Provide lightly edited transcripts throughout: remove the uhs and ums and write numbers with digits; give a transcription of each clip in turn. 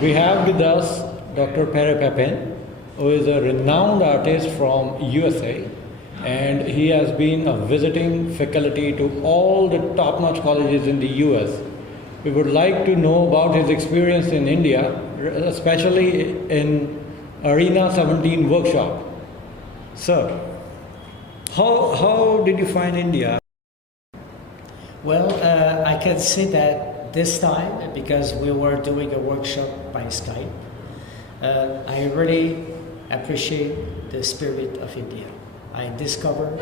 We have with us Dr. Pierre Pepin, who is a renowned artist from USA, and he has been a visiting faculty to all the top-notch colleges in the US. We would like to know about his experience in India, especially in Arena 17 workshop. Sir, how did you find India? Well, I can say that this time, because we were doing a workshop by Skype, I really appreciate the spirit of India. I discover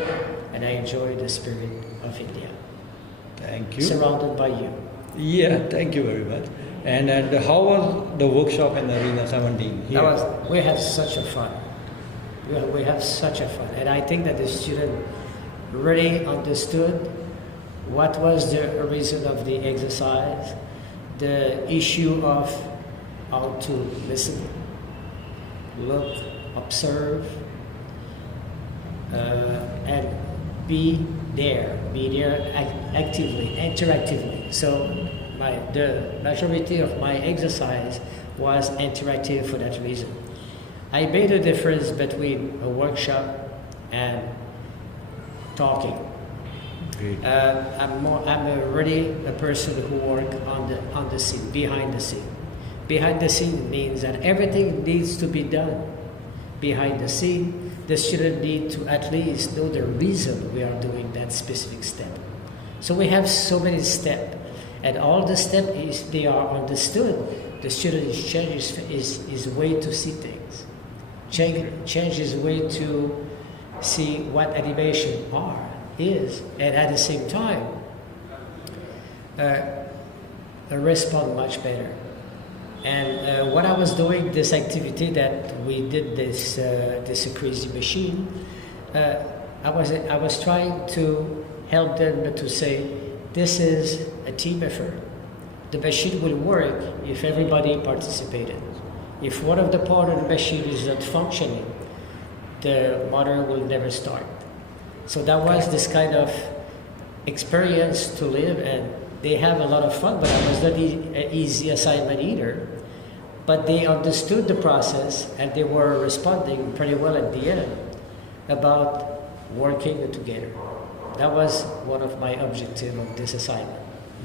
and I enjoy the spirit of India. Thank you. Surrounded by you. Yeah, thank you very much. And how was the workshop in Arena 17 here? We had such a fun. We had such a fun. And I think that the student really understood what was the reason of the exercise, the issue of how to listen, look, observe, and be there actively, interactively. So the majority of my exercise was interactive for that reason. I made a difference between a workshop and talking. I'm really a person who works on the scene, behind the scene. Behind the scene means that everything needs to be done behind the scene. The student need to at least know the reason we are doing that specific step. So we have so many steps, and all the steps they are understood. The student changes his way to see things, change his way to see what animation is, and at the same time respond much better. And when I was doing this activity that we did this crazy machine, I was trying to help them to say this is a team effort. The machine will work if everybody participated. If one of the part of the machine is not functioning, the motor will never start. So that was this kind of experience to live, and they have a lot of fun, but it was not an easy assignment either. But they understood the process, and they were responding pretty well at the end about working together. That was one of my objectives of this assignment.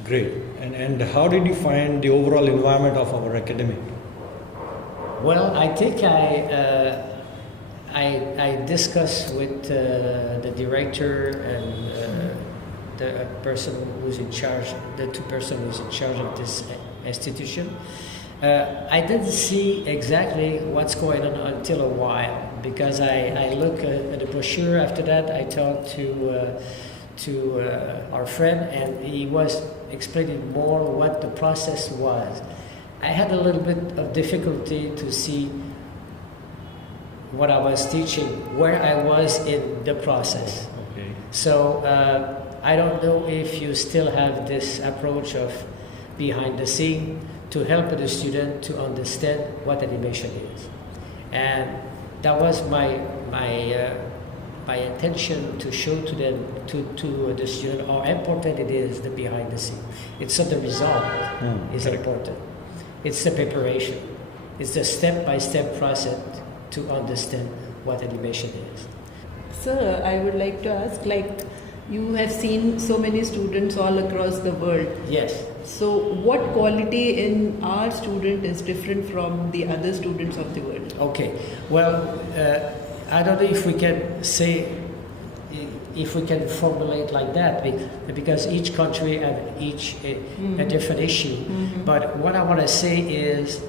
Great. And how did you find the overall environment of our academy? Well, I think I discussed with the director and the person who's in charge, the two persons who's in charge of this institution. I didn't see exactly what's going on until a while, because I look at the brochure. After that, I talked to our friend, and he was explaining more what the process was. I had a little bit of difficulty to see what I was teaching, where I was in the process. Okay. So I don't know if you still have this approach of behind the scene to help the student to understand what animation is. And that was my intention to show to them, to the student, how important it is, the behind the scene. It's not the result is important. It's the preparation. It's the step-by-step process to understand what animation is. Sir, I would like to ask, you have seen so many students all across the world. Yes. So what quality in our student is different from the other students of the world? Okay. Well, I don't know if we can say, if we can formulate like that, because each country has a different issue. Mm-hmm. But what I want to say is,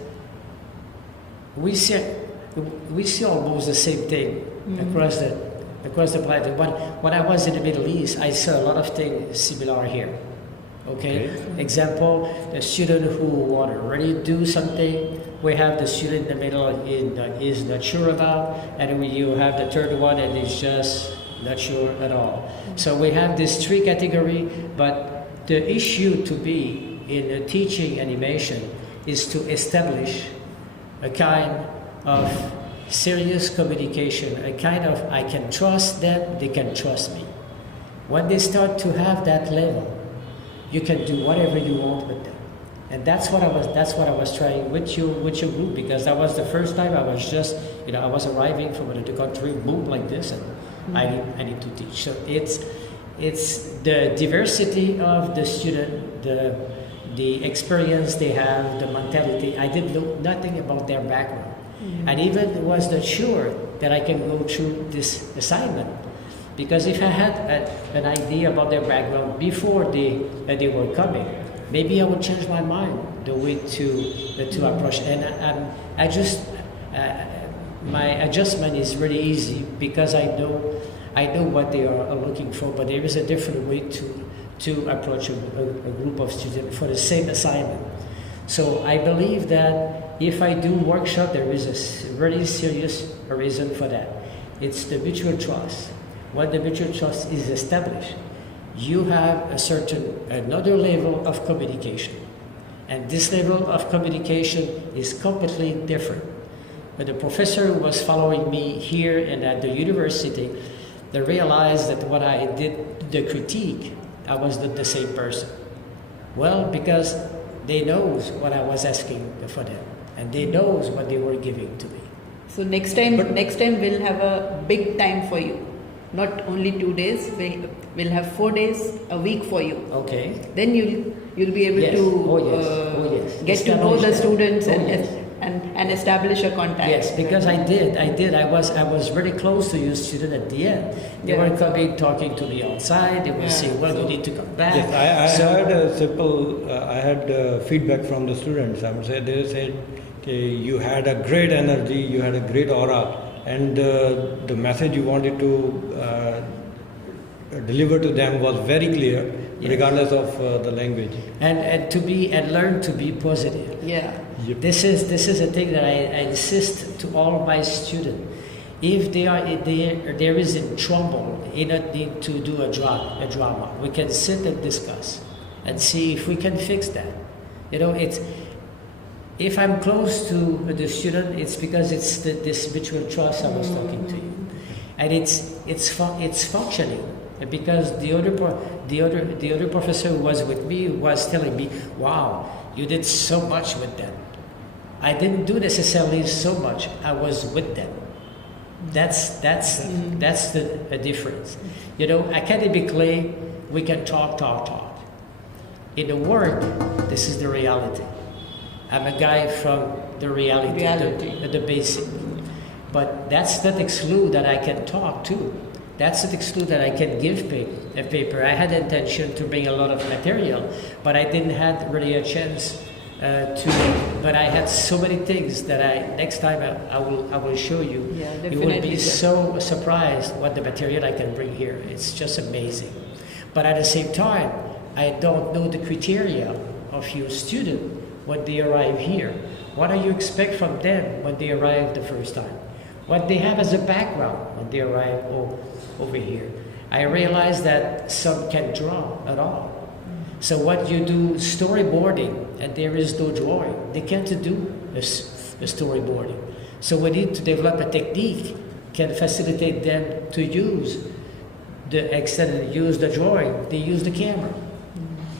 we see almost the same thing across the planet. When I was in the Middle East, I saw a lot of things similar here. Okay? Example, the student who want to really do something, we have the student in the middle is not sure about, and you have the third one and is just not sure at all. So we have this three category, but the issue to be in teaching animation is to establish a kind of serious communication, a kind of I can trust them, they can trust me. When they start to have that level, you can do whatever you want with them. And that's what I was trying with your group, because that was the first time I was just, I was arriving from another country, boom, like this, and I need to teach. So it's the diversity of the student, the experience they have, the mentality. I didn't know nothing about their background, and even was not sure that I can go through this assignment, because if I had an idea about their background before they were coming, maybe I would change my mind the way to approach. And I just my adjustment is really easy, because I know what they are looking for. But there is a different way to approach a group of students for the same assignment. So I believe that if I do workshop, there is a really serious reason for that. It's the mutual trust. When the mutual trust is established, you have another level of communication. And this level of communication is completely different. But the professor who was following me here and at the university, they realized that when I did the critique, I was not the same person. Well, because they knows what I was asking for them, and they knows what they were giving to me. So next time we'll have a big time for you. Not only 2 days, we'll have 4 days a week for you. Okay. Then you'll be able to get to know the students and establish a contact. Yes, because I did. I was very close to your student at the end. They were coming, talking to me outside. They were saying, "Well, you need to come back." Yes, I had a simple. I had feedback from the students. I would say they said, okay, "You had a great energy. You had a great aura." And the message you wanted to deliver to them was very clear, regardless of the language. And learn to be positive. Yeah. Yep. This is a thing that I insist to all my students. If there is in trouble, you don't need to do a drama. We can sit and discuss and see if we can fix that. If I'm close to the student, it's because it's this mutual trust I was talking to you, and it's functioning, because the other professor who was with me was telling me, "Wow, you did so much with them." I didn't do necessarily so much. I was with them. That's the difference. Academically, we can talk. In the work, this is the reality. I'm a guy from the reality. The basic. But that's not exclude that I can talk too. That's not exclude that I can give a paper. I had the intention to bring a lot of material, but I didn't have really a chance but I had so many things that next time I will show you. Yeah, You definitely. will be so surprised what the material I can bring here. It's just amazing. But at the same time, I don't know the criteria of your student when they arrive here. What do you expect from them when they arrive the first time? What they have as a background when they arrive over here. I realize that some can't draw at all. So what you do storyboarding, and there is no drawing. They can't do a storyboarding. So we need to develop a technique can facilitate them to use use the drawing. They use the camera.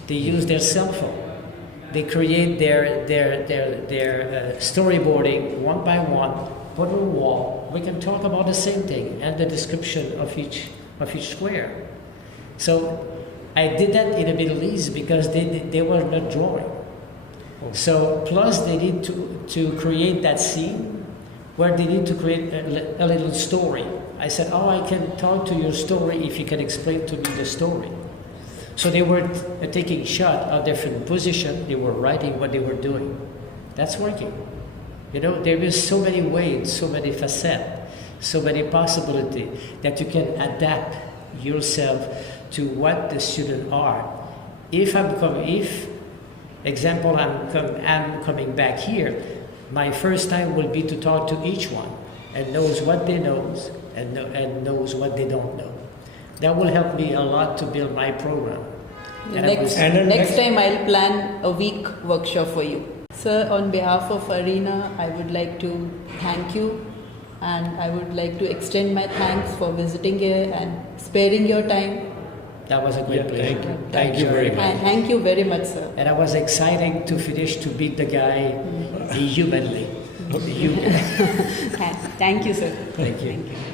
They use their cell phone. They create their storyboarding one by one, put on a wall. We can talk about the same thing and the description of each square. So I did that in the Middle East because they were not drawing. So plus they need to create that scene where they need to create a little story. I said, I can talk to your story if you can explain to me the story. So they were taking shot of different position. They were writing what they were doing. That's working. There is so many ways, so many facets, so many possibilities that you can adapt yourself to what the students are. Example, I'm coming back here, my first time will be to talk to each one and knows what they knows and knows what they don't know. That will help me a lot to build my program. Next time I'll plan a week workshop for you. Sir, on behalf of Arena, I would like to thank you, and I would like to extend my thanks for visiting here and sparing your time That was a great Yeah, pleasure. thank you very much. Thank you very much, sir. And I was excited to finish to meet the guy humanly. Thank you, sir. Thank you. Thank you.